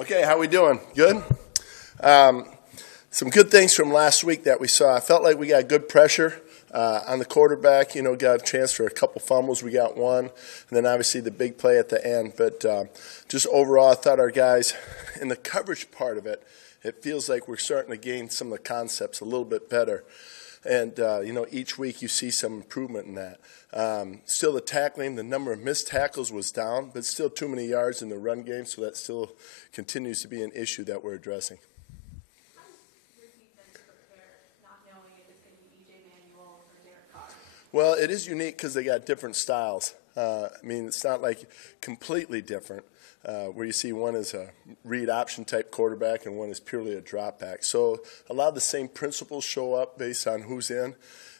Okay, how we doing? Good? Some good things from last week that we saw. I felt like we got good pressure on the quarterback. You know, got a chance for a couple fumbles. We got one. And then obviously the big play at the end. But just overall, I thought our guys, in the coverage part of it, it feels like we're starting to gain some of the concepts a little bit better. And, you know, each week you see some improvement in that. Still the tackling, the number of missed tackles was down, but still too many yards in the run game, so that still continues to be an issue that we're addressing. How does your defense prepare, not knowing if it's going to be E.J. Manuel or Derek Carr? Well, it is unique because they got different styles. I mean, it's not like completely different, where you see one is a read option type quarterback and one is purely a drop back. So a lot of the same principles show up based on who's in.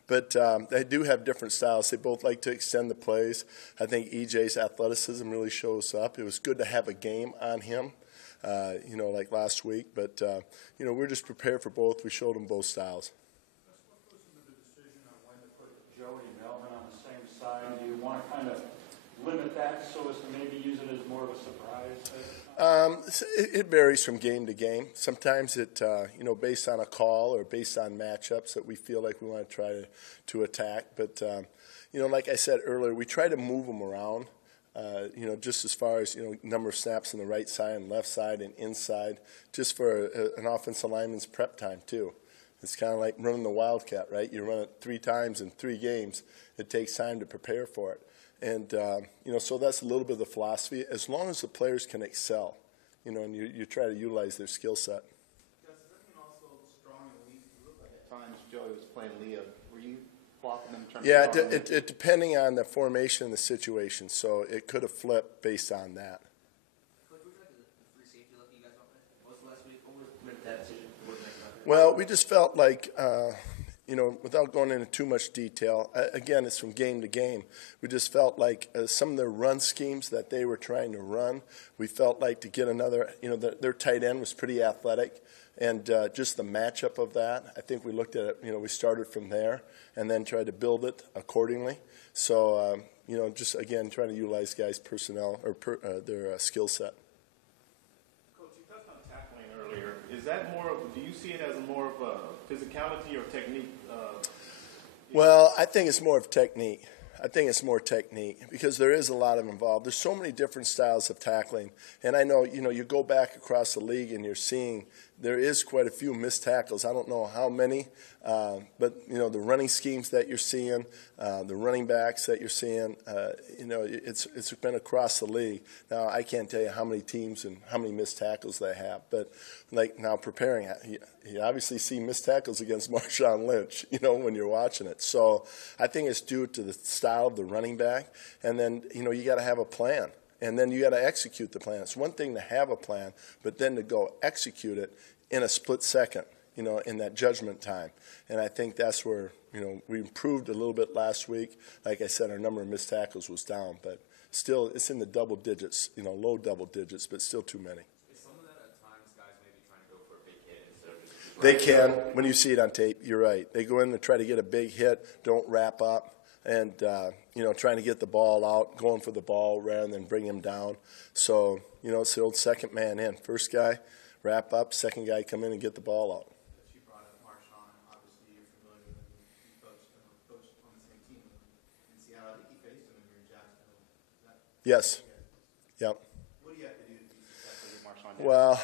But they do have different styles. They both like to extend the plays. I think EJ's athleticism really shows up. It was good to have a game on him, you know, like last week. But, you know, we're just prepared for both. We showed them both styles. What goes into the decision on when to put Joey and Melvin on the same side? Do you want to kind of limit that so as to maybe use it as more of a surprise? It varies from game to game. Sometimes it, you know, based on a call or based on matchups that we feel like we want to try to attack. But, you know, like I said earlier, we try to move them around, you know, just as far as, you know, number of snaps on the right side and left side and inside, just for an offensive lineman's prep time, too. It's kind of like running the Wildcat, right? You run it 3 times in 3 games. It takes time to prepare for it. And, you know, so that's a little bit of the philosophy. As long as the players can excel, you know, and you try to utilize their skill set. Gus, is that one also strong and weak? It looked like at times Joey was playing Leo. Were you blocking them in terms of it depending on the formation and the situation. So it could have flipped based on that. Coach, what was like the free safety look you guys went with? What was last week? What was that decision? Well, we just felt like, you know, without going into too much detail, again, it's from game to game. We just felt like some of the run schemes that they were trying to run, we felt like to get another, you know, their tight end was pretty athletic. And just the matchup of that, I think we looked at it, you know, we started from there and then tried to build it accordingly. So, you know, just, again, trying to utilize guys' personnel or their skill set. Coach, you touched on tackling earlier. Is that more of, do you see it as more of a physicality or technique? Well, I think it's more of technique. I think it's more technique because there is a lot of involved. There's so many different styles of tackling. And I know, you know, you go back across the league and you're seeing there is quite a few missed tackles. I don't know how many, but, you know, the running schemes that you're seeing, the running backs that you're seeing, you know, it's been across the league. Now, I can't tell you how many teams and how many missed tackles they have, but, like, now preparing, you obviously see missed tackles against Marshawn Lynch, you know, when you're watching it. So I think it's due to the style of the running back, and then, you know, you got to have a plan. And then you got to execute the plan. It's one thing to have a plan, but then to go execute it in a split second, you know, in that judgment time. And I think that's where, you know, we improved a little bit last week. Like I said, our number of missed tackles was down, but still it's in the double digits, you know, low double digits, but still too many. Is some of that at times guys maybe trying to go for a big hit instead of just They can. When you see it on tape, you're right. They go in and try to get a big hit, don't wrap up. And, you know, trying to get the ball out, going for the ball rather than bring him down. So, you know, it's the old second man in. First guy, wrap up. Second guy, come in and get the ball out. You brought up Marshawn. Obviously, you're familiar with him. You coached on the same team in Seattle. I think you faced him when you were in Jacksonville. Yes. Yep. What do you have to do to be successful with Marshawn? Well,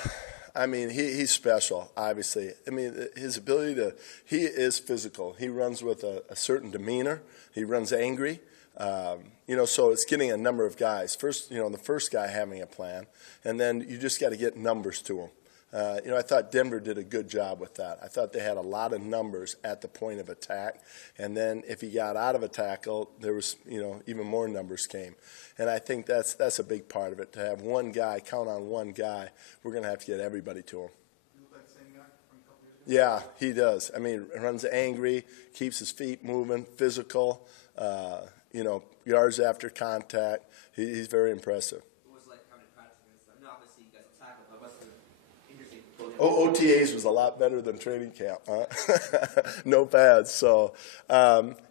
I mean, he's special, obviously. I mean, his ability he is physical. He runs with a certain demeanor. He runs angry. You know, so it's getting a number of guys. First, you know, the first guy having a plan, and then you just got to get numbers to him. You know, I thought Denver did a good job with that. I thought they had a lot of numbers at the point of attack, and then if he got out of a tackle, there was, you know, even more numbers came. And I think that's a big part of it, to have one guy, count on one guy. We're going to have to get everybody to him. You look like the same guy from a couple years ago? Yeah, he does. I mean, runs angry, keeps his feet moving, physical, you know, yards after contact. He's very impressive. What was it like having to practice against them? I know obviously you guys tackled, but what's the interesting? OTAs was a lot better than training camp, huh? No pads. So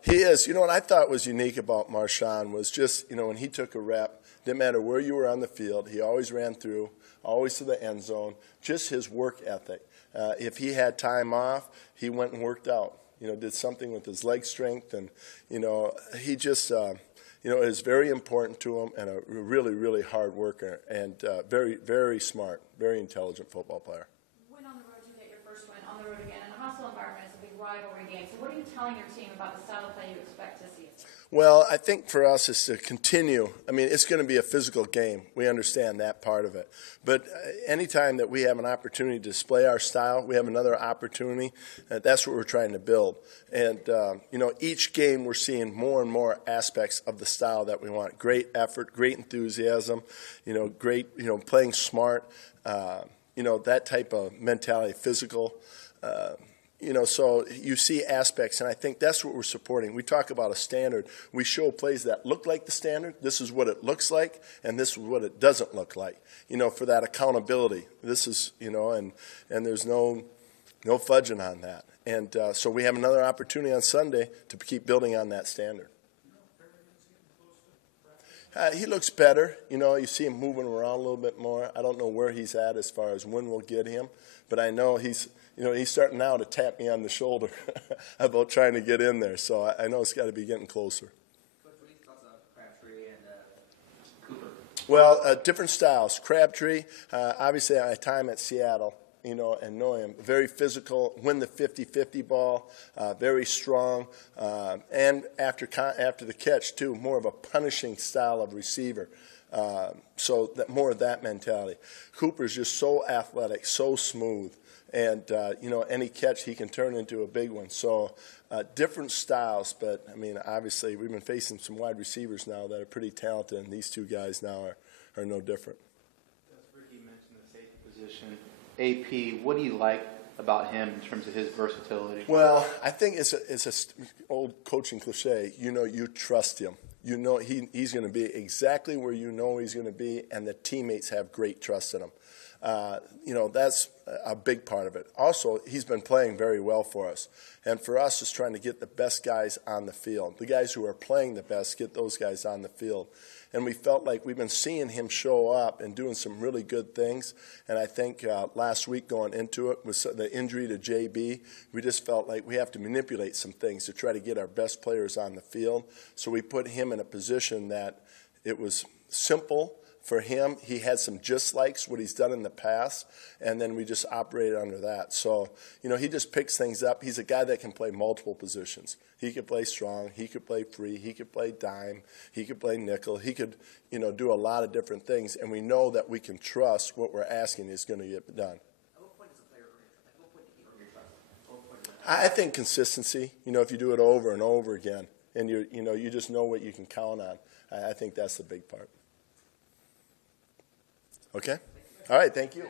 he is. You know what I thought was unique about Marshawn was just, you know, when he took a rep, Didn't matter where you were on the field. He always ran through, always to the end zone. Just his work ethic. If he had time off, he went and worked out. Did something with his leg strength, and he just it is very important to him, and a really, really hard worker, and very, very smart, very intelligent football player. Win on the road to get your first win on the road again in a hostile environment is a big rivalry game. So what are you telling your team about the style of play you expect to see? Well, I think for us is to continue. I mean, it's going to be a physical game. We understand that part of it. But anytime that we have an opportunity to display our style, we have another opportunity. That's what we're trying to build. And, each game we're seeing more and more aspects of the style that we want. Great effort, great enthusiasm, great, playing smart, that type of mentality, physical. So you see aspects, and I think that's what we're supporting. We talk about a standard. We show plays that look like the standard. This is what it looks like, and this is what it doesn't look like, for that accountability. This is, and there's no fudging on that. And so we have another opportunity on Sunday to keep building on that standard. He looks better. You see him moving around a little bit more. I don't know where he's at as far as when we'll get him, but I know he's starting now to tap me on the shoulder about trying to get in there. So I know it's got to be getting closer. Coach, what do you think about Crabtree and Cooper? Well, different styles. Crabtree, obviously I had time at Seattle, and know him. Very physical, win the 50-50 ball, very strong, and after the catch, too, more of a punishing style of receiver. So more of that mentality. Cooper's just so athletic, so smooth. And, any catch he can turn into a big one. So different styles, but, obviously we've been facing some wide receivers now that are pretty talented, and these two guys now are no different. Ricky mentioned the safety position. AP, what do you like about him in terms of his versatility? Well, I think it's a old coaching cliche. You trust him. He's going to be exactly where he's going to be, and the teammates have great trust in him. That's a big part of it. Also, he's been playing very well for us. And for us, it's trying to get the best guys on the field. The guys who are playing the best, get those guys on the field. And we felt like we've been seeing him show up and doing some really good things. And I think last week going into it with the injury to JB, we just felt like we have to manipulate some things to try to get our best players on the field. So we put him in a position that it was simple for him. He had some just likes what he's done in the past, and then we just operated under that. So, he just picks things up. He's a guy that can play multiple positions. He could play strong. He could play free. He could play dime. He could play nickel. He could, do a lot of different things, and we know that we can trust what we're asking is going to get done. At what point does a player earn your trust? At what point do you earn your trust? At what point does that I think consistency, if you do it over and over again, and you just know what you can count on, I think that's the big part. Okay? All right, thank you.